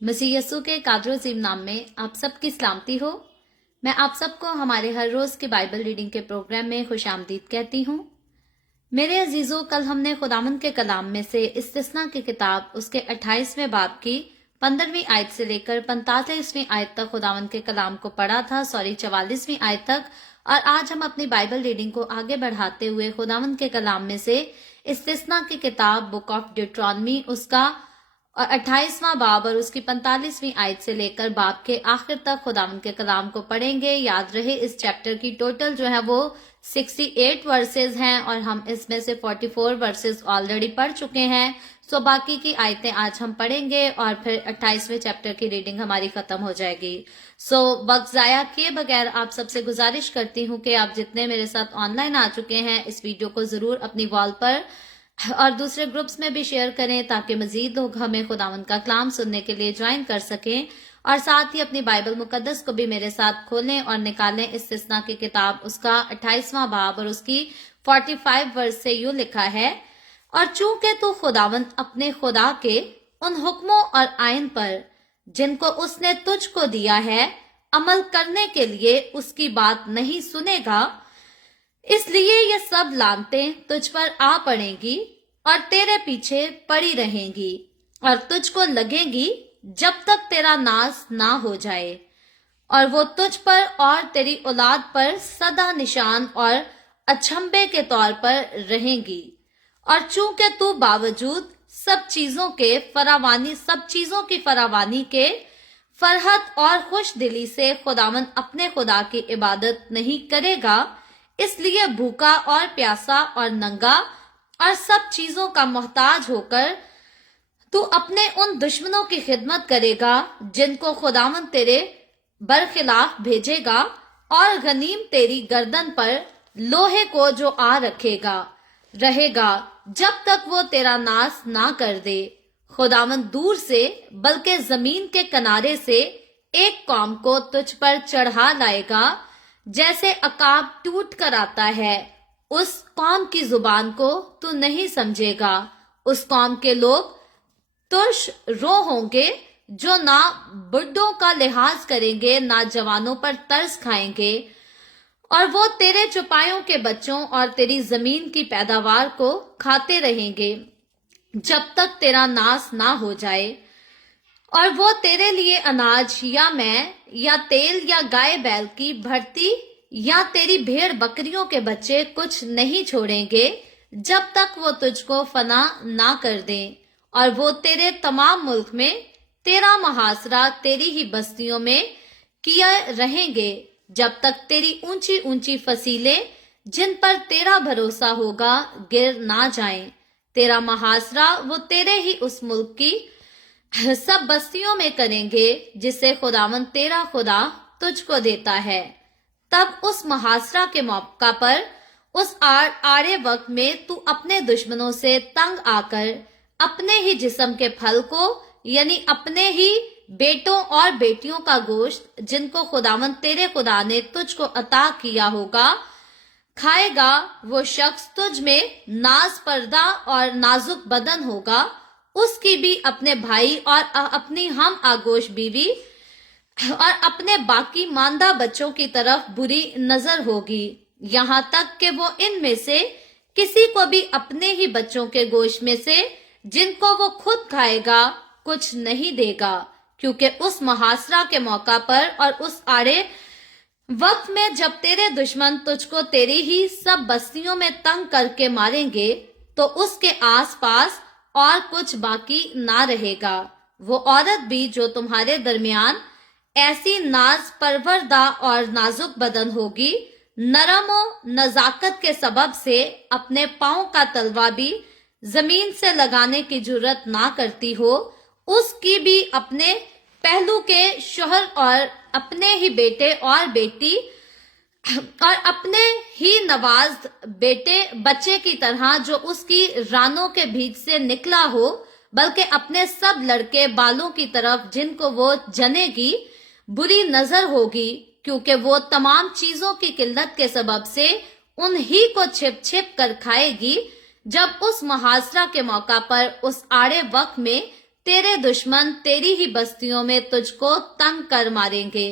मसीह यस्सु के कादर अजीम नाम में आप सबकी सलामती हो। मैं आप सबको हमारे हर रोज के बाइबल रीडिंग के प्रोग्राम में खुश आमदीद कहती हूँ। मेरे अजीजों, कल हमने खुदावंद के कलाम में से इस्तिस्ना की किताब उसके 28वें बाब की 15वीं आयत से लेकर 45वीं आयत तक खुदावंद के कलाम को पढ़ा था। 44वीं आयत तक। और आज हम अपनी बाइबल रीडिंग को आगे बढ़ाते हुए खुदावंद के कलाम में से इस्तिस्ना की किताब बुक ऑफ ड्यूटरॉनमी उसका 28वां बाब और उसकी 45वीं आयत से लेकर बाब के आखिर तक खुदावंद के कलाम को पढ़ेंगे। याद रहे, इस चैप्टर की टोटल जो है वो 68 वर्सेस हैं और हम इसमें से 44 वर्सेस ऑलरेडी पढ़ चुके हैं। सो बाकी की आयतें आज हम पढ़ेंगे और फिर 28वें चैप्टर की रीडिंग हमारी खत्म हो जाएगी। सो वक्त जाया किए बगैर आप सबसे गुजारिश करती हूँ कि आप जितने मेरे साथ ऑनलाइन आ चुके हैं इस वीडियो को जरूर अपनी वॉल पर और दूसरे ग्रुप्स में भी शेयर करें ताकि मजीद लोग हमें खुदावंद का कलाम सुनने के लिए ज्वाइन कर सकें। और साथ ही अपनी बाइबल मुकद्दस को भी मेरे साथ खोलें और निकालें। इस्तिस्ना की किताब उसका 28वां बाब और उसकी 45 वर्स से यूं लिखा है, और चूंकि तू खुदावंद अपने खुदा के उन हुक्मों और आयन पर जिनको उसने तुझको दिया है अमल करने के लिए उसकी बात नहीं सुनेगा, इसलिए ये सब लानतें तुझ पर आ पड़ेंगी और तेरे पीछे पड़ी रहेंगी और तुझको लगेंगी जब तक तेरा नाश ना हो जाए, और वो तुझ पर और तेरी औलाद पर सदा निशान और अचंभे के तौर पर रहेंगी। और चूंकि तू बावजूद सब चीजों की फरावानी के फरहत और खुश दिली से खुदावंद अपने खुदा की इबादत नहीं करेगा, इसलिए भूखा और प्यासा और नंगा और सब चीजों का मोहताज होकर तू अपने उन दुश्मनों की खिदमत करेगा जिनको खुदावंद तेरे बरखिलाफ भेजेगा, और गनीम तेरी गर्दन पर लोहे को जो आ रहेगा जब तक वो तेरा नाश ना कर दे। खुदावंद दूर से बल्कि जमीन के किनारे से एक कौम को तुझ पर चढ़ा लाएगा, जैसे अकाब टूट कर आता है। उस कौम की जुबान को तू नहीं समझेगा। उस कौम के लोग तुर्श रो होंगे जो ना बुढ़ों का लिहाज करेंगे ना जवानों पर तरस खाएंगे, और वो तेरे चुपायों के बच्चों और तेरी जमीन की पैदावार को खाते रहेंगे जब तक तेरा नाश ना हो जाए। और वो तेरे लिए अनाज या मैं या तेल या गाय बैल की भर्ती या तेरी भेड़ बकरियों के बच्चे कुछ नहीं छोड़ेंगे जब तक वो तुझको फना ना कर दें। और वो तेरे तमाम मुल्क में तेरा मुहासरा तेरी ही बस्तियों में किए रहेंगे जब तक तेरी ऊंची ऊंची फसीलें जिन पर तेरा भरोसा होगा गिर ना जाएं। तेरा मुहासरा वो तेरे ही उस मुल्क की सब बस्तियों में करेंगे जिसे खुदावंद तेरा खुदा तुझको देता है। तब उस मुहासरा के मौका पर उस आड़े वक्त में तू अपने दुश्मनों से तंग आकर अपने ही जिस्म के फल को यानी अपने ही बेटों और बेटियों का गोश्त जिनको खुदावंद तेरे खुदा ने तुझको अता किया होगा खाएगा। वो शख्स तुझ में नाज पर्दा और नाजुक बदन होगा, उसकी भी अपने भाई और अपनी हम आगोश बीवी और अपने बाकी मांदा बच्चों की तरफ बुरी नजर होगी, यहाँ तक कि वो इनमें से किसी को भी अपने ही बच्चों के गोश्त में से जिनको वो खुद खाएगा कुछ नहीं देगा, क्योंकि उस मुहासरा के मौका पर और उस आड़े वक्त में जब तेरे दुश्मन तुझको तेरी ही सब बस्तियों में तंग करके मारेंगे तो उसके आसपास और कुछ बाकी ना रहेगा। वो औरत भी जो तुम्हारे दरमियान ऐसी नाज परवरदा और नाजुक बदन होगी, नरम और नजाकत के सबब से अपने पांव का तलवा भी जमीन से लगाने की जुर्रत ना करती हो, उसकी भी अपने पहलू के शोहर और अपने ही बेटे और बेटी और अपने ही नवाज बेटे बच्चे की तरह जो उसकी रानों के बीच से निकला हो, बल्कि अपने सब लड़के बालों की तरफ जिनको वो जनेगी बुरी नजर होगी, क्योंकि वो तमाम चीजों की किल्लत के सबब से उन्हीं को छिप छिप कर खाएगी। जब उस मुहासरा के मौका पर उस आड़े वक्त में तेरे दुश्मन तेरी ही बस्तियों में तुझको तंग कर मारेंगे।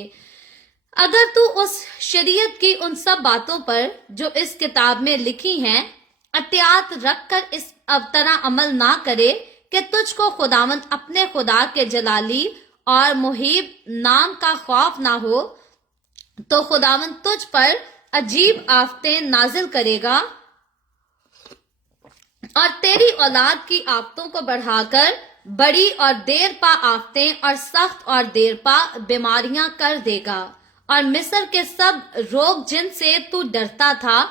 अगर तू उस शरीयत की उन सब बातों पर जो इस किताब में लिखी हैं एहतियात रख कर इस तरह अमल ना करे कि तुझको खुदावंद अपने खुदा के जलाली और मुहीब नाम का खौफ ना हो, तो खुदावंद तुझ पर अजीब आफतें नाजिल करेगा और तेरी औलाद की आफतों को बढ़ाकर बड़ी और देर पा आफतें और सख्त और देर पा बीमारियां कर देगा। और मिस्र के सब रोग जिनसे तू डरता था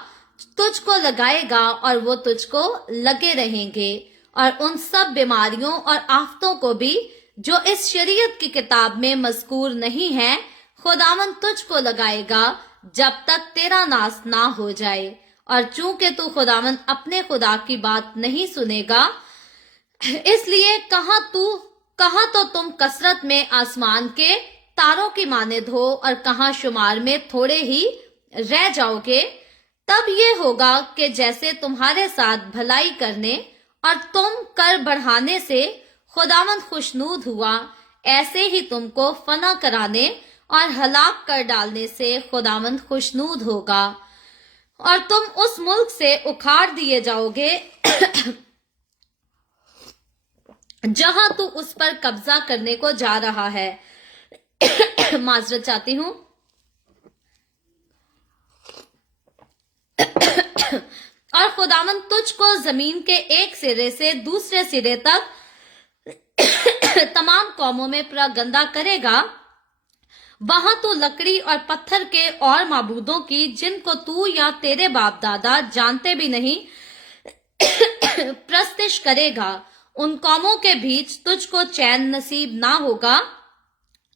तुझको लगाएगा और वो तुझको लगे रहेंगे। और उन सब बीमारियों और आफतों को भी जो इस शरीयत की किताब में मज़कूर नहीं है खुदावंद तुझको लगाएगा जब तक तेरा नाश ना हो जाए। और चूंकि तू खुदावंद अपने खुदा की बात नहीं सुनेगा, इसलिए कहाँ तो तुम कसरत में आसमान के तारों की मानिद हो और कहाँ शुमार में थोड़े ही रह जाओगे। तब ये होगा कि जैसे तुम्हारे साथ भलाई करने और तुम कर बढ़ाने से खुदावंद खुशनूद हुआ, ऐसे ही तुमको फना कराने और हलाक कर डालने से खुदावंद खुशनूद होगा और तुम उस मुल्क से उखाड़ दिए जाओगे जहां तू उस पर कब्जा करने को जा रहा है। माजरत चाहती हूं। और खुदावंद तुझको जमीन के एक सिरे से दूसरे सिरे तक तमाम कौमों में पूरा गंदा करेगा। वहां तो लकड़ी और पत्थर के और माबूदों की जिनको तू या तेरे बाप दादा जानते भी नहीं प्रस्तिश करेगा। उन कौमों के बीच तुझको चैन नसीब ना होगा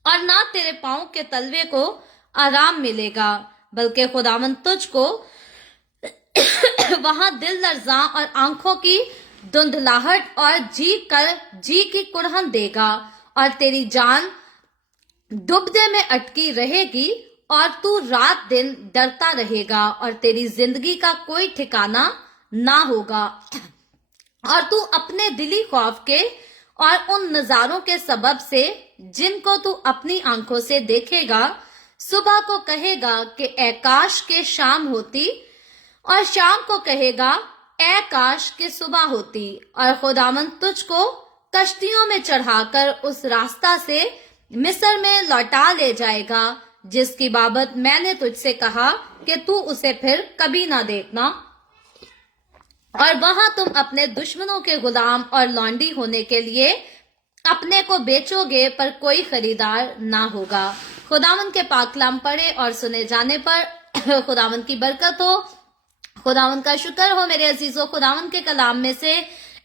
और ना तेरे पांव के तलवे को आराम मिलेगा, बल्कि खुदावंद तुझको वहां दिल लर्जा और आंखों की धुंधलाहट और जी की कुड़हन देगा और तेरी जान डुबदे में अटकी रहेगी और तू रात दिन डरता रहेगा और तेरी जिंदगी का कोई ठिकाना ना होगा। और तू अपने दिली खौफ के और उन नजारों के सबब से जिनको तू अपनी आंखों से देखेगा सुबह को कहेगा कि ऐ काश के शाम होती, और शाम को कहेगा ऐ काश के सुबह होती। और खुदावंद तुझको कश्तियों में चढ़ाकर उस रास्ता से मिस्र में लौटा ले जाएगा जिसकी बाबत मैंने तुझसे कहा कि तू उसे फिर कभी ना देखना। और वहां तुम अपने दुश्मनों के गुलाम और लौंडी होने के लिए अपने को बेचोगे, पर कोई खरीदार ना होगा। खुदावंद के पाक कलाम पढ़े और सुने जाने पर खुदावंद की बरकत हो, खुदावंद का शुक्र हो। मेरे अजीजों, खुदावंद के कलाम में से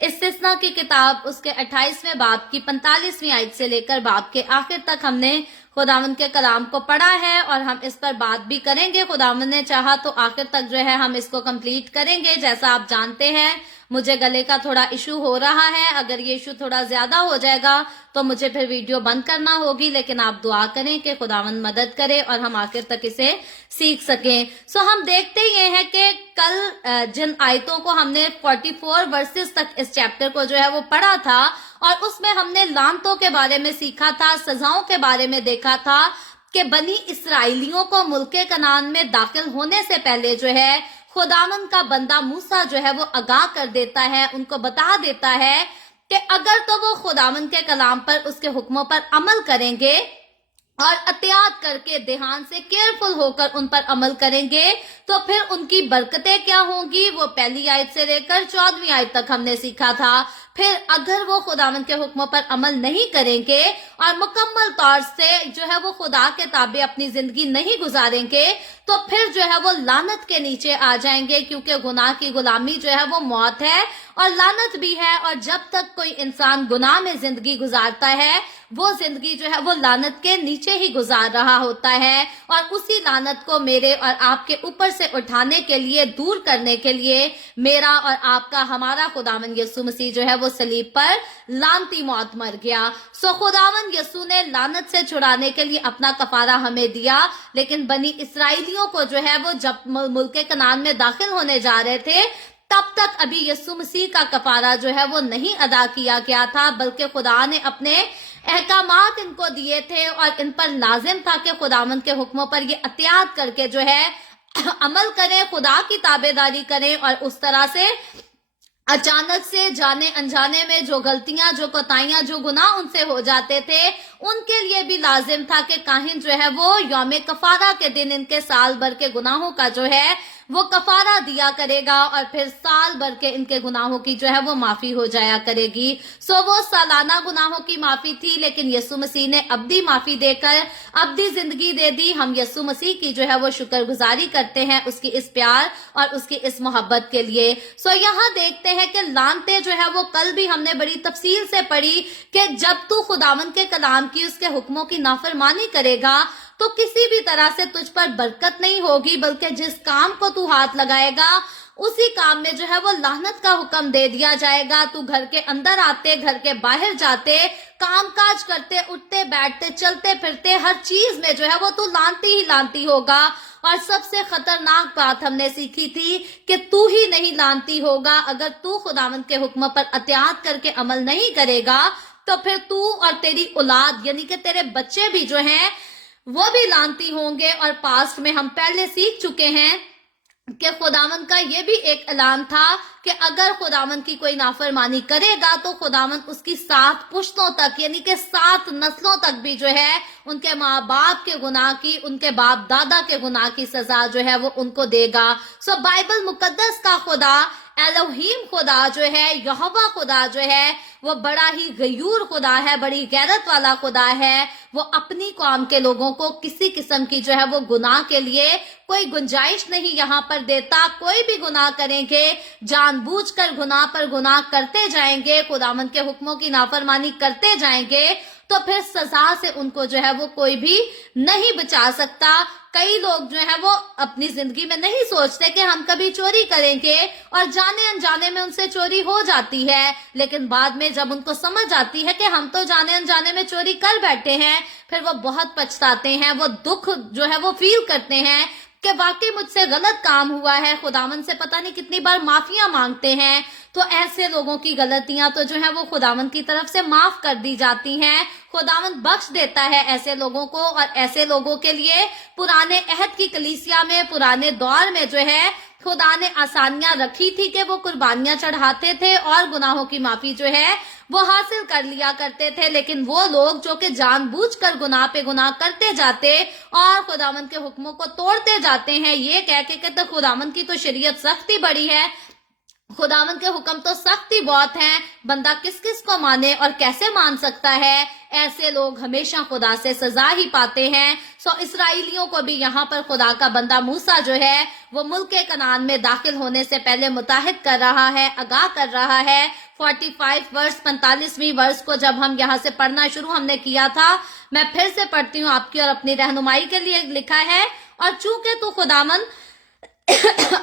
इस्तिस्ना की किताब उसके 28वें बाब की 45वीं आयत से लेकर बाब के आखिर तक हमने खुदावंद के कलाम को पढ़ा है और हम इस पर बात भी करेंगे। खुदावंद ने चाहा तो आखिर तक जो है हम इसको कंप्लीट करेंगे। जैसा आप जानते हैं मुझे गले का थोड़ा इशू हो रहा है, अगर ये इशू थोड़ा ज्यादा हो जाएगा तो मुझे फिर वीडियो बंद करना होगी, लेकिन आप दुआ करें कि खुदावंद मदद करे और हम आखिर तक इसे सीख सकें। सो हम देखते ये हैं कि कल जिन आयतों को हमने 44 वर्सेस तक इस चैप्टर को जो है वो पढ़ा था और उसमें हमने लानतों के बारे में सीखा था, सजाओं के बारे में देखा था कि बनी इसराइलियों को मुल्के कनान में दाखिल होने से पहले जो है खुदावंद का बंदा मूसा जो है वो आगाह कर देता है, उनको बता देता है कि अगर तो वो खुदावंद के कलाम पर, उसके हुक्मों पर अमल करेंगे और एहतियात करके ध्यान से केयरफुल होकर उन पर अमल करेंगे तो फिर उनकी बरकतें क्या होंगी, वो पहली आयत से लेकर 14वीं आयत तक हमने सीखा था। फिर अगर वो खुदावंद के हुक्मों पर अमल नहीं करेंगे और मुकम्मल तौर से जो है वो खुदा के ताबे अपनी जिंदगी नहीं गुजारेंगे तो फिर जो है वो लानत के नीचे आ जाएंगे, क्योंकि गुनाह की गुलामी जो है वो मौत है और लानत भी है। और जब तक कोई इंसान गुनाह में जिंदगी गुजारता है वो जिंदगी जो है वो लानत के नीचे ही गुजार रहा होता है। और उसी लानत को मेरे और आपके ऊपर से उठाने के लिए, दूर करने के लिए मेरा और आपका, हमारा खुदावंद यीशु मसीह जो है वो सलीब पर लानती मौत मर गया। सो खुदावंद यीशु ने लानत से छुड़ाने के लिए अपना कफारा हमें दिया, लेकिन बनी इसराइलियों को जो है वो जब मुल्के कनान में दाखिल होने जा रहे थे तब तक अभी यीशु मसीह का कफारा जो है वो नहीं अदा किया गया था, बल्कि खुदा ने अपने अहकामात इनको दिए थे और इन पर लाजिम था कि खुदावंद के हुक्मों पर ये अतियात करके जो है अमल करें, खुदा की ताबेदारी करें। और उस तरह से अचानक से जाने अनजाने में जो गलतियां, जो कोताहियां, जो गुनाह उनसे हो जाते थे, उनके लिए भी लाजिम था कि काहिन जो है वो यौम कफारा के दिन इनके साल भर के गुनाहों का जो है वो कफारा दिया करेगा और फिर साल भर के इनके गुनाहों की जो है वो माफी हो जाया करेगी। सो वो सालाना गुनाहों की माफी थी, लेकिन यीशु मसीह ने अब्दी माफी देकर अब्दी जिंदगी दे दी। हम यीशु मसीह की जो है वो शुक्रगुजारी करते हैं उसकी इस प्यार और उसकी इस मोहब्बत के लिए। सो यहाँ देखते हैं कि लानते जो है वो कल भी हमने बड़ी तफसील से पढ़ी कि जब तू खुदावंद के कलाम की, उसके हुक्मों की नाफरमानी करेगा तो किसी भी तरह से तुझ पर बरकत नहीं होगी, बल्कि जिस काम को तू हाथ लगाएगा उसी काम में जो है वो लानत का हुक्म दे दिया जाएगा। तू घर के अंदर आते, घर के बाहर जाते, कामकाज करते, उठते बैठते, चलते फिरते, हर चीज में जो है वो तू लानती ही लानती होगा। और सबसे खतरनाक बात हमने सीखी थी कि तू ही नहीं लानती होगा। अगर तू खुदावंद के हुक्म पर अतियात करके अमल नहीं करेगा तो फिर तू और तेरी औलाद यानी कि तेरे बच्चे भी जो हैं वो भी लानती होंगे। और पास्ट में हम पहले सीख चुके हैं कि खुदावंद का ये भी एक ऐलान था कि अगर खुदावंद की कोई नाफरमानी करेगा तो खुदावंद उसकी 7 पुश्तों तक यानी कि 7 नस्लों तक भी जो है उनके माँ बाप के गुनाह की, उनके बाप दादा के गुनाह की सजा जो है वो उनको देगा। सो बाइबल मुकद्दस का खुदा एलोहीम खुदा जो है, यहोवा खुदा जो है वो बड़ा ही गयूर खुदा है, बड़ी गैरत वाला खुदा है। वो अपनी कौम के लोगों को किसी किस्म की जो है वो गुनाह के लिए कोई गुंजाइश नहीं यहाँ पर देता। कोई भी गुनाह करेंगे, जानबूझकर गुनाह पर गुनाह करते जाएंगे, खुदावंद के हुक्मों की नाफरमानी करते जाएंगे तो फिर सजा से उनको जो है वो कोई भी नहीं बचा सकता। कई लोग जो है वो अपनी जिंदगी में नहीं सोचते कि हम कभी चोरी करेंगे और जाने अनजाने में उनसे चोरी हो जाती है, लेकिन बाद में जब उनको समझ आती है कि हम तो जाने अनजाने में चोरी कर बैठे हैं, फिर वो बहुत पछताते हैं, वो दुख जो है वो फील करते हैं कि वाकई मुझसे गलत काम हुआ है। खुदावंद से पता नहीं कितनी बार माफिया मांगते हैं। तो ऐसे लोगों की गलतियां तो जो है वो खुदावंद की तरफ से माफ कर दी जाती हैं। खुदावंद बख्श देता है ऐसे लोगों को। और ऐसे लोगों के लिए पुराने अहद की कलीसिया में, पुराने दौर में जो है खुदा ने आसानियां रखी थी कि वो कुर्बानियां चढ़ाते थे और गुनाहों की माफी जो है वो हासिल कर लिया करते थे। लेकिन वो लोग जो कि जानबूझकर गुनाह पे गुनाह करते जाते और खुदावंद के हुक्मों को तोड़ते जाते हैं, ये कह के तो खुदावंद की तो शरीयत सख्ती बड़ी है, खुदावंद के हुक्म तो सख्ती बहुत है, बंदा किस किस को माने और कैसे मान सकता है। ऐसे लोग हमेशा खुदा से सजा ही पाते हैं। सो इसराइलियों को भी यहाँ पर खुदा का बंदा मूसा जो है वो मुल्क कनान में दाखिल होने से पहले मुताहिद कर रहा है, आगाह कर रहा है। 45 वर्ष 45वीं वर्ष को जब हम यहाँ से पढ़ना शुरू हमने किया था, मैं फिर से पढ़ती हूँ आपकी और अपनी रहनुमाई के लिए लिखा है। और चूंकि तू खुदावंद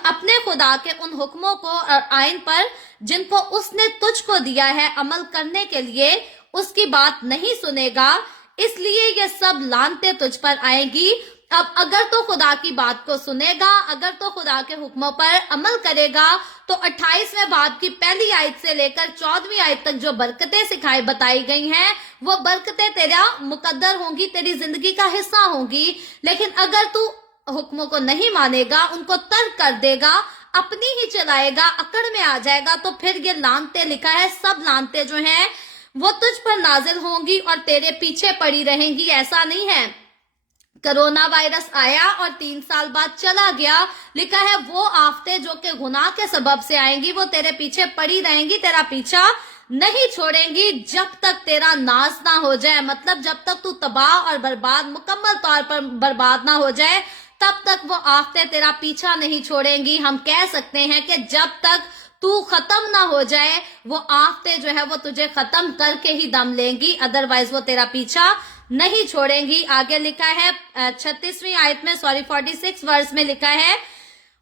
अपने खुदा के उन हुक्मों को और आइन पर जिनको उसने तुझको दिया है अमल करने के लिए उसकी बात नहीं सुनेगा, इसलिए ये सब लानते तुझ पर आएगी। अब अगर तो खुदा की बात को सुनेगा, अगर तो खुदा के हुक्मों पर अमल करेगा, तो 28वें बाब की पहली आयत से लेकर 14वीं आयत तक जो बरकतें सिखाई बताई गई हैं वो बरकतें तेरा मुकद्दर होंगी, तेरी जिंदगी का हिस्सा होंगी। लेकिन अगर तू हुक्मों को नहीं मानेगा, उनको तर्क कर देगा, अपनी ही चलाएगा, अकड़ में आ जाएगा, तो फिर ये लानते लिखा है, सब लानते जो हैं वो तुझ पर नाजिल होंगी और तेरे पीछे पड़ी रहेंगी। ऐसा नहीं है कोरोना वायरस आया और 3 साल बाद चला गया, लिखा है वो आफतें जो कि गुनाह के सबब से आएंगी वो तेरे पीछे पड़ी रहेंगी, तेरा पीछा नहीं छोड़ेंगी जब तक तेरा नाश ना हो जाए। मतलब जब तक तू तबाह और बर्बाद, मुकम्मल तौर पर बर्बाद ना हो जाए, तब तक वो आफतें तेरा पीछा नहीं छोड़ेंगी। हम कह सकते हैं कि जब तक तू खत्म ना हो जाए वो आफतें जो है वो तुझे खत्म करके ही दम लेंगी, अदरवाइज वो तेरा पीछा नहीं छोड़ेंगी। आगे लिखा है 46वीं आयत में 46 वर्ष में लिखा है,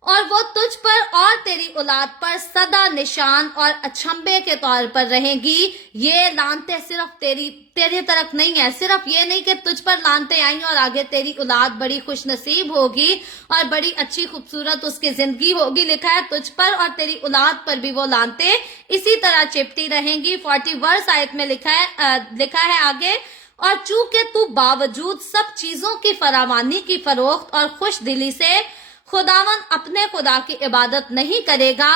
اور وہ تجھ پر اور تیری اولاد پر سدا نشان اور اچھمبے کے طور پر رہیں گی۔ یہ لانتے صرف تیری طرف نہیں ہے، صرف یہ نہیں کہ تجھ پر لانتے آئیں اور آگے تیری اولاد بڑی خوش نصیب ہوگی اور بڑی اچھی خوبصورت اس کی زندگی ہوگی، لکھا ہے تجھ پر اور تیری اولاد پر بھی وہ لانتے اسی طرح چپٹی رہیں گی۔ 41 آیت میں لکھا ہے آگے، اور چونکہ تو باوجود سب چیزوں کی فراوانی کی فروخت اور خوش دلی سے خداوند اپنے خدا کی عبادت نہیں کرے گا۔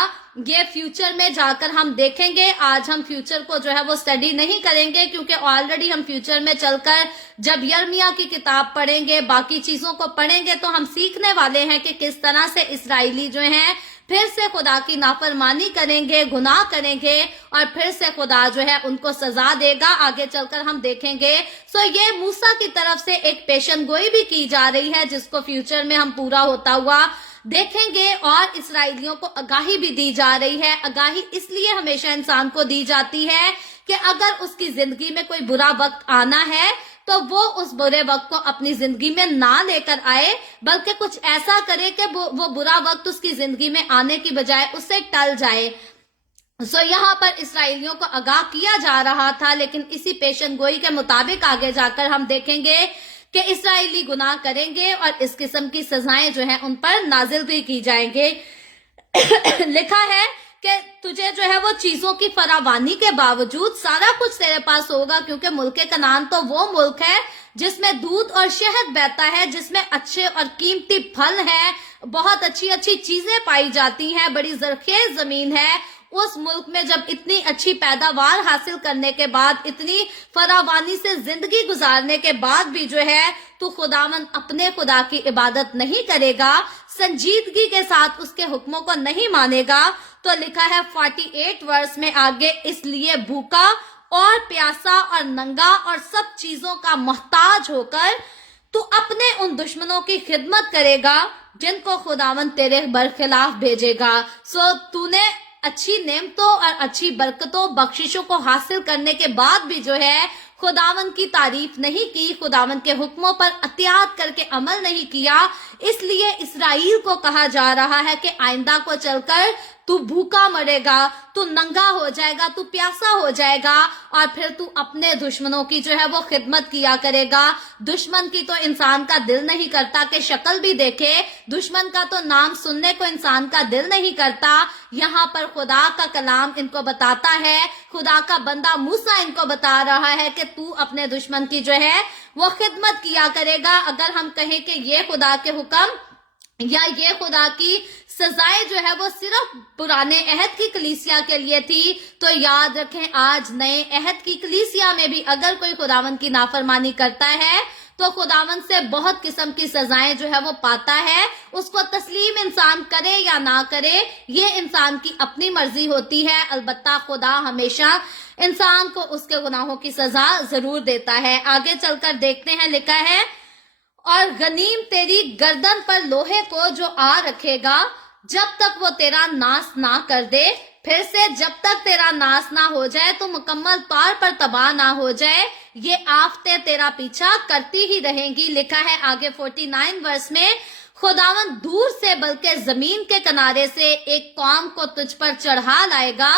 یہ فیوچر میں جا کر ہم دیکھیں گے، آج ہم فیوچر کو جو ہے وہ سٹڈی نہیں کریں گے، کیونکہ آلریڈی ہم فیوچر میں چل کر جب یرمیا کی کتاب پڑھیں گے، باقی چیزوں کو پڑھیں گے تو ہم سیکھنے والے ہیں کہ کس طرح سے اسرائیلی جو ہیں پھر سے خدا کی نافرمانی کریں گے، گناہ کریں گے، اور پھر سے خدا جو ہے ان کو سزا دے گا۔ آگے چل کر ہم دیکھیں گے۔ یہ موسیٰ کی طرف سے ایک پیشن گوئی بھی کی جا رہی ہے، جس کو فیوچر میں ہم پورا ہوتا ہوا دیکھیں گے، اور اسرائیلیوں کو آگاہی بھی دی جا رہی ہے۔ آگاہی اس لیے ہمیشہ انسان کو دی جاتی ہے کہ اگر اس کی زندگی میں کوئی برا وقت آنا ہے تو وہ اس برے وقت کو اپنی زندگی میں نہ لے کر آئے، بلکہ کچھ ایسا کرے کہ وہ برا وقت اس کی زندگی میں آنے کی بجائے اس سے ٹل جائے۔ یہاں پر اسرائیلیوں کو آگاہ کیا جا رہا تھا، لیکن اسی پیشن گوئی کے مطابق آگے جا کر ہم دیکھیں گے کہ اسرائیلی گناہ کریں گے اور اس قسم کی سزائیں جو ہیں ان پر نازل بھی کی جائیں گے۔ لکھا ہے کہ تجھے جو ہے وہ چیزوں کی فراوانی کے باوجود سارا کچھ تیرے پاس ہوگا، کیونکہ ملک کنعان تو وہ ملک ہے جس میں دودھ اور شہد بہتا ہے، جس میں اچھے اور قیمتی پھل ہے، بہت اچھی اچھی چیزیں پائی جاتی ہیں، بڑی زرخیز زمین ہے۔ اس ملک میں جب اتنی اچھی پیداوار حاصل کرنے کے بعد، اتنی فراوانی سے زندگی گزارنے کے بعد بھی جو ہے تو خداوند اپنے خدا کی عبادت نہیں کرے گا، سنجیدگی کے ساتھ اس کے حکموں کو نہیں مانے گا، تو لکھا ہے 48 میں آگے، اس لیے بھوکا اور پیاسا اور ننگا اور سب چیزوں کا محتاج ہو کر تو اپنے ان دشمنوں کی خدمت کرے گا جن کو خداوند تیرے برخلاف بھیجے گا۔ تو نے اچھی نعمتوں اور اچھی برکتوں بخششوں کو حاصل کرنے کے بعد بھی جو ہے خداوند کی تعریف نہیں کی، خداوند کے حکموں پر اطاعت کر کے عمل نہیں کیا، اس لیے اسرائیل کو کہا جا رہا ہے کہ آئندہ کو چل کر تو بھوکا مرے گا، تو ننگا ہو جائے گا، تو پیاسا ہو جائے گا، اور پھر تو اپنے دشمنوں کی جو ہے وہ خدمت کیا کرے گا۔ دشمن کی تو انسان کا دل نہیں کرتا کہ شکل بھی دیکھے، دشمن کا تو نام سننے کو انسان کا دل نہیں کرتا۔ یہاں پر خدا کا کلام ان کو بتاتا ہے، خدا کا بندہ موسیٰ ان کو بتا رہا ہے کہ تو اپنے دشمن کی جو ہے وہ خدمت کیا کرے گا۔ اگر ہم کہیں کہ یہ خدا کے حکم یا یہ خدا کی سزائیں جو ہے وہ صرف پرانے عہد کی کلیسیا کے لیے تھی، تو یاد رکھیں آج نئے عہد کی کلیسیا میں بھی اگر کوئی خداوند کی نافرمانی کرتا ہے تو خداوند سے بہت قسم کی سزائیں جو ہے وہ پاتا ہے۔ اس کو تسلیم انسان کرے یا نہ کرے، یہ انسان کی اپنی مرضی ہوتی ہے، البتہ خدا ہمیشہ انسان کو اس کے گناہوں کی سزا ضرور دیتا ہے۔ آگے چل کر دیکھتے ہیں، لکھا ہے، اور غنیم تیری گردن پر لوہے کو جو آ رکھے گا جب تک وہ تیرا ناس نہ کر دے، پھر سے جب تک تیرا ناس نہ ہو جائے، تو مکمل طور پر تباہ نہ ہو جائے، یہ آفتیں تیرا پیچھا کرتی ہی رہیں گی۔ لکھا ہے آگے 49 میں، خداوند دور سے بلکہ زمین کے کنارے سے ایک قوم کو تجھ پر چڑھا لائے گا،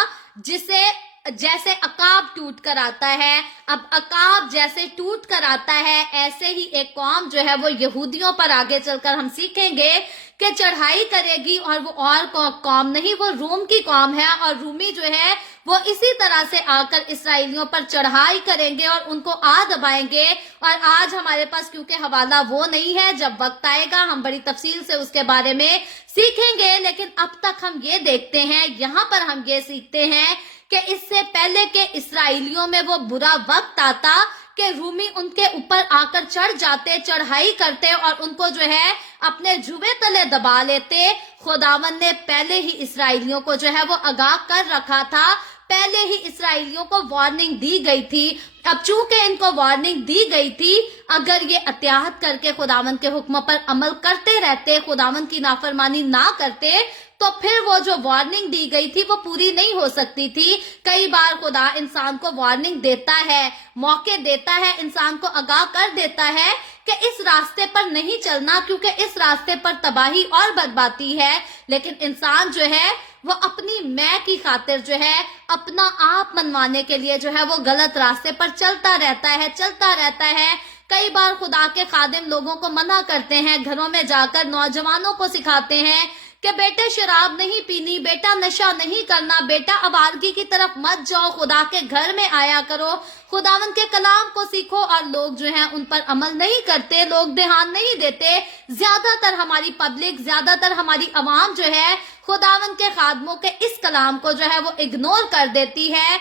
جیسے عقاب ٹوٹ کر آتا ہے۔ اب عقاب جیسے ٹوٹ کر آتا ہے، ایسے ہی ایک قوم جو ہے وہ یہودیوں پر آگے چل کر ہم سیکھیں گے کہ چڑھائی کرے گی، اور وہ اور قوم نہیں، وہ روم کی قوم ہے، اور رومی جو ہے وہ اسی طرح سے آ کر اسرائیلیوں پر چڑھائی کریں گے اور ان کو دبائیں گے۔ اور آج ہمارے پاس کیونکہ حوالہ وہ نہیں ہے، جب وقت آئے گا ہم بڑی تفصیل سے اس کے بارے میں سیکھیں گے، لیکن اب تک ہم یہ دیکھتے ہیں، یہاں پر ہم یہ سیکھتے ہیں کہ اس سے پہلے کہ اسرائیلیوں میں وہ برا وقت آتا کہ رومی ان کے اوپر آ کر چڑھ جاتے، چڑھائی کرتے اور ان کو جو ہے اپنے جوے تلے دبا لیتے، خداوند نے پہلے ہی اسرائیلیوں کو جو ہے وہ آگاہ کر رکھا تھا، پہلے ہی اسرائیلیوں کو وارننگ دی گئی تھی۔ اب چونکہ ان کو وارننگ دی گئی تھی، اگر یہ اطاعت کر کے خداوند کے حکموں پر عمل کرتے رہتے، خداوند کی نافرمانی نہ کرتے، تو پھر وہ جو وارننگ دی گئی تھی وہ پوری نہیں ہو سکتی تھی۔ کئی بار خدا انسان کو وارننگ دیتا ہے، موقع دیتا ہے، انسان کو آگاہ کر دیتا ہے کہ اس راستے پر نہیں چلنا، کیونکہ اس راستے پر تباہی اور بربادی ہے۔ لیکن انسان جو ہے وہ اپنی میں کی خاطر جو ہے اپنا آپ منوانے کے لیے جو ہے وہ غلط راستے پر چلتا رہتا ہے۔ کئی بار خدا کے خادم لوگوں کو منع کرتے ہیں، گھروں میں جا کر نوجوانوں کو سکھاتے ہیں کہ بیٹے شراب نہیں پینی، بیٹا نشہ نہیں کرنا، بیٹا آوارگی کی طرف مت جاؤ، خدا کے گھر میں آیا کرو، خداوند کے کلام کو سیکھو۔ اور لوگ جو ہیں ان پر عمل نہیں کرتے، لوگ دھیان نہیں دیتے۔ زیادہ تر ہماری پبلک، زیادہ تر ہماری عوام جو ہے خداوند کے خادموں کے اس کلام کو جو ہے وہ اگنور کر دیتی ہے۔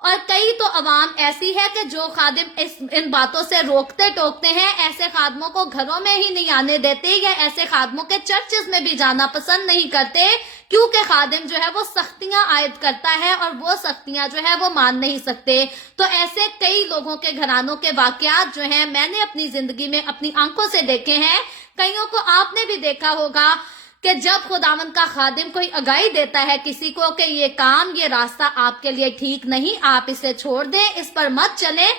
اور کئی تو عوام ایسی ہے کہ جو خادم ان باتوں سے روکتے ٹوکتے ہیں، ایسے خادموں کو گھروں میں ہی نہیں آنے دیتے، یا ایسے خادموں کے چرچز میں بھی جانا پسند نہیں کرتے، کیونکہ خادم جو ہے وہ سختیاں عائد کرتا ہے اور وہ سختیاں جو ہے وہ مان نہیں سکتے۔ تو ایسے کئی لوگوں کے گھرانوں کے واقعات جو ہیں میں نے اپنی زندگی میں اپنی آنکھوں سے دیکھے ہیں۔ کئیوں کو آپ نے بھی دیکھا ہوگا کہ جب خداوند کا خادم کوئی آگاہی دیتا ہے کسی کو کہ یہ کام، یہ راستہ آپ کے لیے ٹھیک نہیں، آپ اسے چھوڑ دیں، اس پر مت چلیں،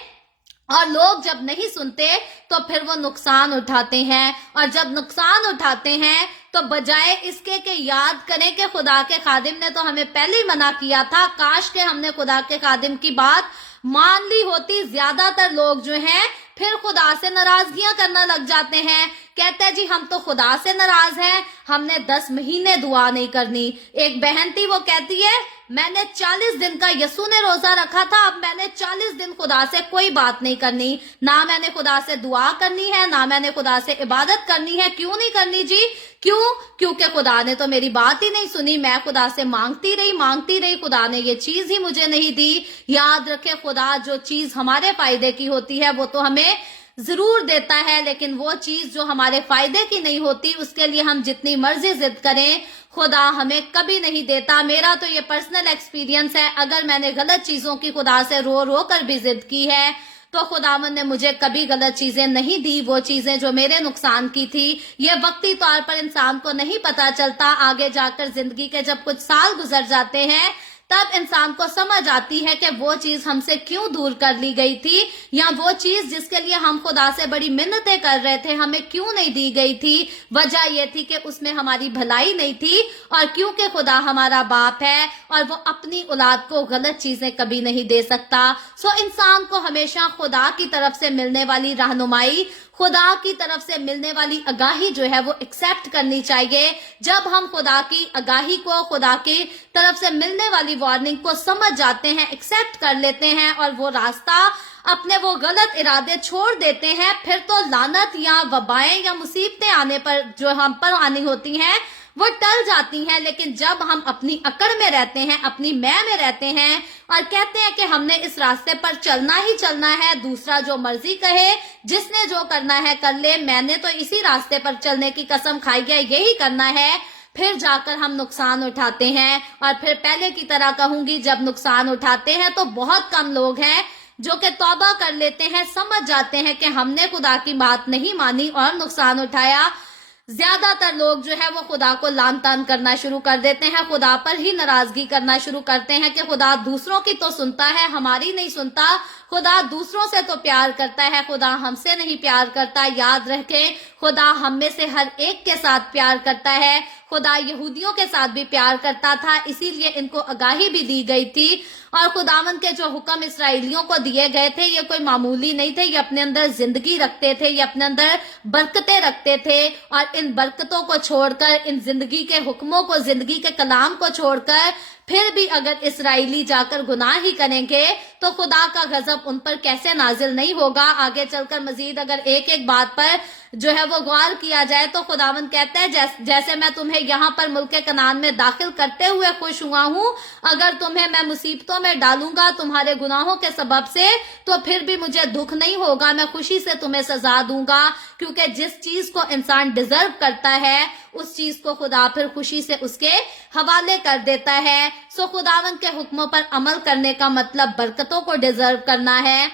اور لوگ جب نہیں سنتے تو پھر وہ نقصان اٹھاتے ہیں۔ اور جب نقصان اٹھاتے ہیں تو بجائے اس کے کہ یاد کریں کہ خدا کے خادم نے تو ہمیں پہلے ہی منع کیا تھا، کاش کہ ہم نے خدا کے خادم کی بات مان لی ہوتی۔ زیادہ تر لوگ جو ہیں پھر خدا سے ناراضگیاں کرنا لگ جاتے ہیں، کہتے ہیں جی ہم تو خدا سے ناراض ہیں، ہم نے 10 مہینے دعا نہیں کرنی۔ ایک بہن تھی، وہ کہتی ہے میں نے 40 دن کا یسوع نے روزہ رکھا تھا، اب میں نے 40 دن خدا سے کوئی بات نہیں کرنی، نہ میں نے خدا سے دعا کرنی ہے، نہ میں نے خدا سے عبادت کرنی ہے۔ کیوں نہیں کرنی جی؟ کیونکہ خدا نے تو میری بات ہی نہیں سنی، میں خدا سے مانگتی رہی، خدا نے یہ چیز ہی مجھے نہیں دی۔ یاد رکھے، خدا جو چیز ہمارے فائدے کی ہوتی ہے وہ تو ہمیں ضرور دیتا ہے، لیکن وہ چیز جو ہمارے فائدے کی نہیں ہوتی اس کے لیے ہم جتنی مرضی ضد کریں خدا ہمیں کبھی نہیں دیتا۔ میرا تو یہ پرسنل ایکسپیرینس ہے، اگر میں نے غلط چیزوں کی خدا سے رو کر بھی ضد کی ہے تو خداوند نے مجھے کبھی غلط چیزیں نہیں دی۔ وہ چیزیں جو میرے نقصان کی تھی، یہ وقتی طور پر انسان کو نہیں پتا چلتا، آگے جا کر زندگی کے جب کچھ سال گزر جاتے ہیں تب انسان کو سمجھ آتی ہے کہ وہ چیز ہم سے کیوں دور کر لی گئی تھی، یا وہ چیز جس کے لیے ہم خدا سے بڑی منتیں کر رہے تھے ہمیں کیوں نہیں دی گئی تھی۔ وجہ یہ تھی کہ اس میں ہماری بھلائی نہیں تھی، اور کیونکہ خدا ہمارا باپ ہے اور وہ اپنی اولاد کو غلط چیزیں کبھی نہیں دے سکتا۔ انسان کو ہمیشہ خدا کی طرف سے ملنے والی رہنمائی، خدا کی طرف سے ملنے والی آگاہی جو ہے وہ ایکسپٹ کرنی چاہیے۔ جب ہم خدا کی آگاہی کو، خدا کی طرف سے ملنے والی وارننگ کو سمجھ جاتے ہیں، ایکسپٹ کر لیتے ہیں اور وہ راستہ، اپنے وہ غلط ارادے چھوڑ دیتے ہیں، پھر تو لعنت یا وبائیں یا مصیبتیں آنے پر جو ہم پر آنی ہوتی ہیں وہ ٹل جاتی ہیں۔ لیکن جب ہم اپنی اکڑ میں رہتے ہیں، اپنی میں رہتے ہیں اور کہتے ہیں کہ ہم نے اس راستے پر چلنا ہی چلنا ہے، دوسرا جو مرضی کہے، جس نے جو کرنا ہے کر لے، میں نے تو اسی راستے پر چلنے کی قسم کھائی ہے، یہی کرنا ہے، پھر جا کر ہم نقصان اٹھاتے ہیں۔ اور پھر پہلے کی طرح کہوں گی، جب نقصان اٹھاتے ہیں تو بہت کم لوگ ہیں جو کہ توبہ کر لیتے ہیں، سمجھ جاتے ہیں کہ ہم نے خدا کی بات نہیں مانی اور نقصان اٹھایا۔ زیادہ تر لوگ جو ہے وہ خدا کو لعن طعن کرنا شروع کر دیتے ہیں، خدا پر ہی ناراضگی کرنا شروع کرتے ہیں کہ خدا دوسروں کی تو سنتا ہے، ہماری نہیں سنتا، خدا دوسروں سے تو پیار کرتا ہے، خدا ہم سے نہیں پیار کرتا۔ یاد رکھیں، خدا ہم میں سے ہر ایک کے ساتھ پیار کرتا ہے، خدا یہودیوں کے ساتھ بھی پیار کرتا تھا، اسی لیے ان کو آگاہی بھی دی گئی تھی۔ اور خداوند کے جو حکم اسرائیلیوں کو دیے گئے تھے یہ کوئی معمولی نہیں تھے، یہ اپنے اندر زندگی رکھتے تھے، یہ اپنے اندر برکتیں رکھتے تھے، اور ان برکتوں کو چھوڑ کر، ان زندگی کے حکموں کو، زندگی کے کلام کو چھوڑ کر پھر بھی اگر اسرائیلی جا کر گناہ ہی کریں گے تو خدا کا غضب ان پر کیسے نازل نہیں ہوگا۔ آگے چل کر مزید اگر ایک ایک بات پر جو ہے وہ غور کیا جائے تو خداوند کہتا ہے جیسے میں تمہیں یہاں پر ملک کنعان میں داخل کرتے ہوئے خوش ہوا ہوں، اگر تمہیں میں مصیبتوں میں ڈالوں گا تمہارے گناہوں کے سبب سے تو پھر بھی مجھے دکھ نہیں ہوگا، میں خوشی سے تمہیں سزا دوں گا، کیونکہ جس چیز کو انسان ڈیزرو کرتا ہے اس چیز کو خدا پھر خوشی سے اس کے حوالے کر دیتا ہے۔ خداوند کے حکموں پر عمل کرنے کا مطلب برکتوں کو ڈیزرو کرنا ہے،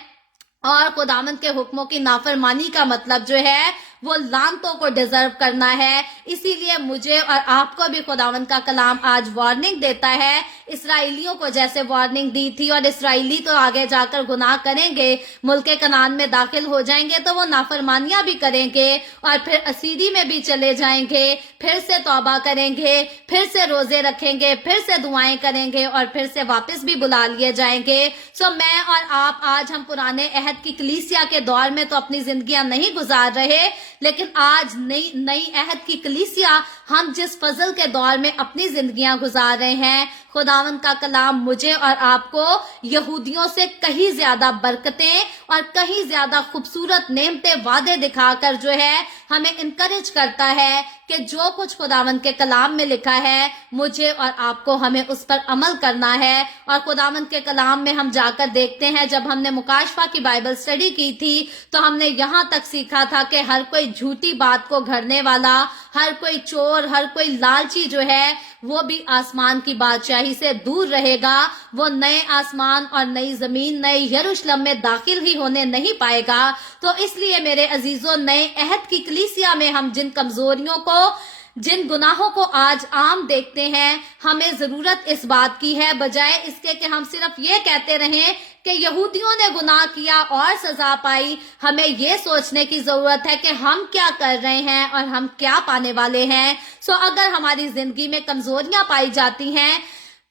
اور خداوند کے حکموں کی نافرمانی کا مطلب جو ہے وہ लानतों को डिजर्व करना है। इसीलिए मुझे और आपको भी खुदावंद का कलाम आज वार्निंग देता है, इसराइलियों को जैसे वार्निंग दी थी। और इसराइली तो आगे जाकर गुनाह करेंगे, मुल्क कनान में दाखिल हो जाएंगे तो वो नाफरमानियां भी करेंगे और फिर असीरी में भी चले जाएंगे, फिर से तौबा करेंगे, फिर से रोजे रखेंगे, फिर से दुआएं करेंगे और फिर से वापस भी बुला लिए जाएंगे। सो मैं और आप आज हम पुराने अहद की कलीसिया के दौर में तो अपनी जिंदगियां नहीं गुजार रहे, लेकिन आज नई अहद की कलीसिया हम जिस फजल के दौर में अपनी जिंदगियां गुजार रहे हैं, खुदावंद का कलाम मुझे और आपको यहूदियों से कहीं ज्यादा बरकतें और कहीं ज्यादा खूबसूरत नेमतें वादे दिखाकर जो है हमें इनकरेज करता है कि जो कुछ खुदावंद के कलाम में लिखा है मुझे और आपको हमें उस पर अमल करना है। और खुदावंद के कलाम में हम जाकर देखते हैं, जब हमने मुकाशफा की बाइबल स्टडी की थी तो हमने यहाँ तक सीखा था कि हर कोई झूठी बात को घड़ने वाला, हर कोई चोर, हर कोई लालची जो है वो भी आसमान की बादशाही से दूर रहेगा। वो नए आसमान और नई जमीन, नए यरूशलेम में दाखिल ही होने नहीं पाएगा। तो इसलिए मेरे अजीजों, नए अहद की कलीसिया में हम जिन कमजोरियों को, जिन गुनाहों को आज आम देखते हैं, हमें जरूरत इस बात की है, बजाय इसके कि हम सिर्फ ये कहते रहें कि यहूदियों ने गुनाह किया और सजा पाई, हमें ये सोचने की जरूरत है कि हम क्या कर रहे हैं और हम क्या पाने वाले हैं। सो अगर हमारी जिंदगी में कमजोरियां पाई जाती हैं,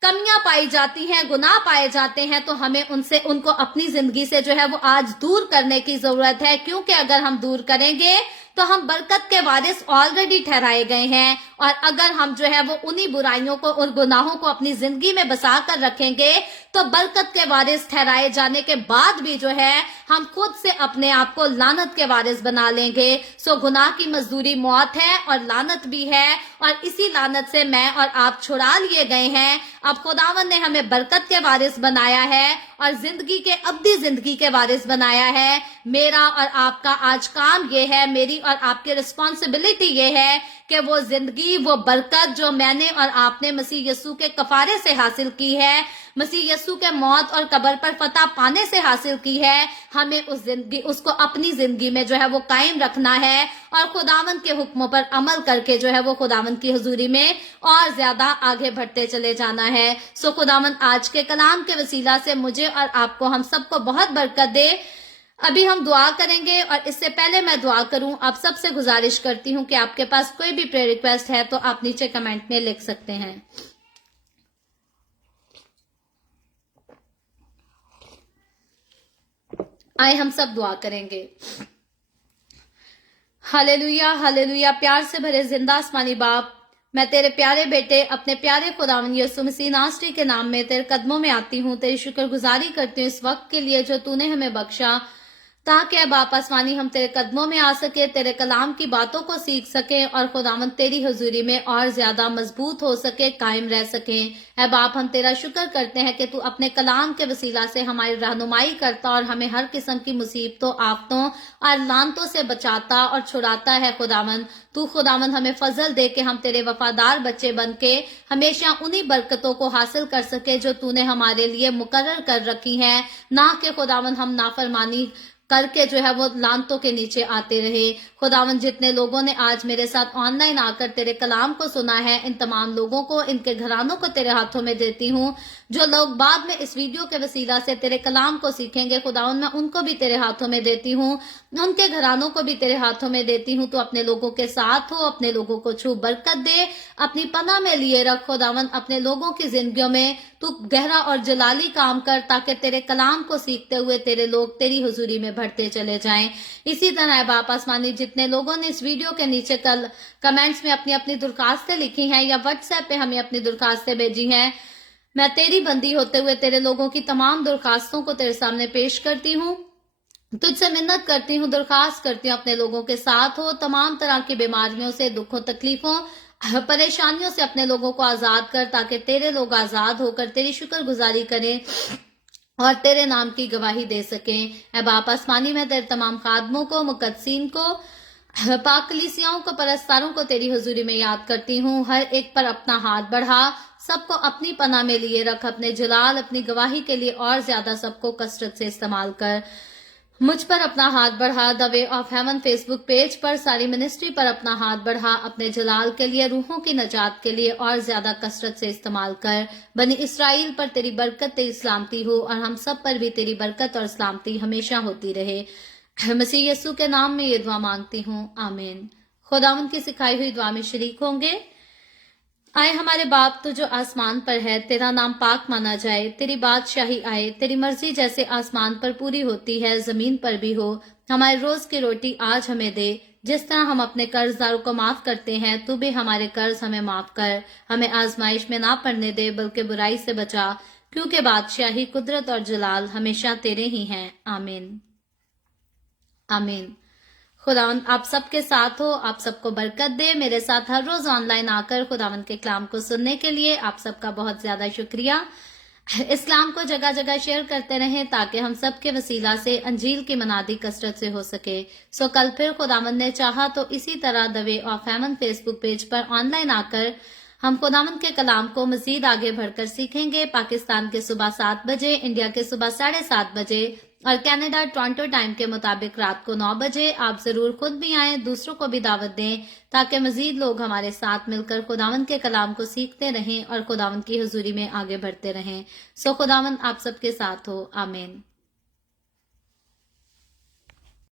कमियां पाई जाती हैं, गुनाह पाए जाते हैं, तो हमें उनको अपनी जिंदगी से जो है वो आज दूर करने की जरूरत है। क्योंकि अगर हम दूर करेंगे तो हम बरकत के वारिस ऑलरेडी ठहराए गए हैं, और अगर हम जो है वो उन्हीं बुराइयों को और गुनाहों को अपनी जिंदगी में बसा कर रखेंगे तो बरकत के वारिस ठहराए जाने के बाद भी जो है हम खुद से अपने आप को लानत के वारिस बना लेंगे। सो गुनाह की मजदूरी मौत है और लानत भी है, और इसी लानत से मैं और आप छुड़ा लिए गए हैं। अब खुदावन ने हमें बरकत के वारिस बनाया है और जिंदगी के अब्दी जिंदगी के वारिस बनाया है। मेरा और आपका आज काम ये है, मेरी और आपकी रिस्पॉन्सिबिलिटी ये है कि वो जिंदगी, वो बरकत जो मैंने और आपने मसीह यस्सू के कफारे से हासिल की है, मसीह यस्सू के मौत और कब्र पर फतह पाने से हासिल की है, हमें उसको अपनी जिंदगी में जो है वो कायम रखना है और खुदावंद के हुक्मों पर अमल करके जो है वो खुदावंद की हुजूरी में और ज्यादा आगे बढ़ते चले जाना है। सो खुदावंद आज के कलाम के वसीला से मुझे और आपको, हम सबको बहुत बरकत दे। अभी हम दुआ करेंगे, और इससे पहले मैं दुआ करूं, आप सबसे गुजारिश करती हूं कि आपके पास कोई भी प्रेयर रिक्वेस्ट है तो आप नीचे कमेंट में लिख सकते हैं। आए हम सब दुआ करेंगे। Hallelujah, hallelujah. प्यार से भरे जिंदा आसमानी बाप, मैं तेरे प्यारे बेटे अपने प्यारे खुदावंद यीशु मसीह नासरी के नाम में तेरे कदमों में आती हूँ, तेरी शुक्रगुजारी करती हूँ इस वक्त के लिए जो तूने हमें बख्शा, ताकि अब आप आसमानी हम तेरे कदमों में आ सके, तेरे कलाम की बातों को सीख सके और खुदावंद तेरी हुजूरी में और ज्यादा मजबूत हो सके, कायम रह सके। ऐ बाप, हम तेरा शुक्र करते हैं कि तू अपने कलाम के वसीला से हमारी रहनुमाई करता और हमें हर किस्म की मुसीबतों, आफतों और लानतों से बचाता और छुड़ाता है। खुदावंद तू खुदावंद हमें फजल दे के हम तेरे वफादार बच्चे बन के हमेशा उन्हीं बरकतों को हासिल कर सके जो तूने हमारे लिए मुकर्रर कर रखी है, ना कि खुदावंद हम नाफरमानी करके जो है वो लानतों के नीचे आते रहे। खुदावंद जितने लोगों ने आज मेरे साथ ऑनलाइन आकर तेरे कलाम को सुना है, इन तमाम लोगों को, इनके घरानों को तेरे हाथों में देती हूँ। जो लोग बाद में इस वीडियो के वसीला से तेरे कलाम को सीखेंगे, खुदावंद मैं उनको भी तेरे हाथों में देती हूँ, उनके घरानों को भी तेरे हाथों में देती हूँ। तो अपने लोगों के साथ हो, अपने लोगों को छू बरकत दे, अपनी पनाह में लिए रख। खुदावंद अपने लोगों की जिंदगियों में तू गहरा और जलाली काम कर, ताकि तेरे कलाम को सीखते हुए तेरे लोग तेरी हुजूरी में बढ़ते चले जाएं। इसी तरह बाप आसमानी, जितने लोगों ने इस वीडियो के नीचे कल कमेंट्स में अपनी अपनी दरखास्तें लिखी हैं या व्हाट्सएप पे हमें अपनी दरखास्तें भेजी हैं, मैं तेरी बंदी होते हुए तेरे लोगों की तमाम दरखास्तों को तेरे सामने पेश करती हूँ। तुझसे मिन्नत करती हूँ, दरखास्त करती हूँ, अपने लोगों के साथ हो। तमाम तरह की बीमारियों से, दुखों, तकलीफों, परेशानियों से अपने लोगों को आजाद कर, ताकि तेरे लोग आजाद होकर तेरी शुक्रगुजारी करें और तेरे नाम की गवाही दे सकें। ऐ बाप आसमानी, मैं तेरे तमाम खादमों को, मुकद्दसीन को, पाक कलीसियाओं को, परस्तारों को तेरी हुजूरी में याद करती हूँ। हर एक पर अपना हाथ बढ़ा, सबको अपनी पनाह में लिए रख, अपने जलाल, अपनी गवाही के लिए और ज्यादा सबको कसरत से इस्तेमाल कर। मुझ पर अपना हाथ बढ़ा, the way of haven Facebook page पर सारी मिनिस्ट्री पर अपना हाथ बढ़ा, अपने जलाल के लिए, रूहों की नजात के लिए और ज्यादा कसरत से इस्तेमाल कर। बनी इसराइल पर तेरी बरकत, तेरी सलामती हो, और हम सब पर भी तेरी बरकत और सलामती हमेशा होती रहे। मसीह यस्सु के नाम में ये दुआ मांगती हूँ, आमीन। खुदावंद की सिखाई हुई दुआ में शरीक होंगे। आए हमारे बाप तो जो आसमान पर है, तेरा नाम पाक माना जाए, तेरी बादशाही आए, तेरी मर्जी जैसे आसमान पर पूरी होती है जमीन पर भी हो। हमारे रोज की रोटी आज हमें दे, जिस तरह हम अपने कर्जदारों को माफ करते हैं, तू भी हमारे कर्ज हमें माफ कर। हमें आजमाइश में ना पड़ने दे, बल्कि बुराई से बचा, क्योंकि बादशाही, कुदरत और जलाल हमेशा तेरे ही हैं, आमीन आमीन। खुदावंद आप सबके साथ हो, आप सबको बरकत दे। मेरे साथ हर रोज ऑनलाइन आकर खुदावंद के कलाम को सुनने के लिए आप सबका बहुत ज्यादा शुक्रिया। इस्लाम को जगह जगह शेयर करते रहें ताकि हम सब के वसीला से अंजील की मनादी कसरत से हो सके। सो कल फिर खुदावंद ने चाहा तो इसी तरह the way of haven Facebook page पर ऑनलाइन आकर हम खुदावंद के कलाम को मजीद आगे बढ़कर सीखेंगे। पाकिस्तान के सुबह 7 बजे, इंडिया के सुबह 7:30 बजे और कनाडा टोरंटो टाइम के मुताबिक रात को 9 बजे। आप जरूर खुद भी आएं, दूसरों को भी दावत दें ताकि मजीद लोग हमारे साथ मिलकर खुदावंद के कलाम को सीखते रहें और खुदावंद की हुजूरी में आगे बढ़ते रहें। सो खुदावंद आप सबके साथ हो, आमीन।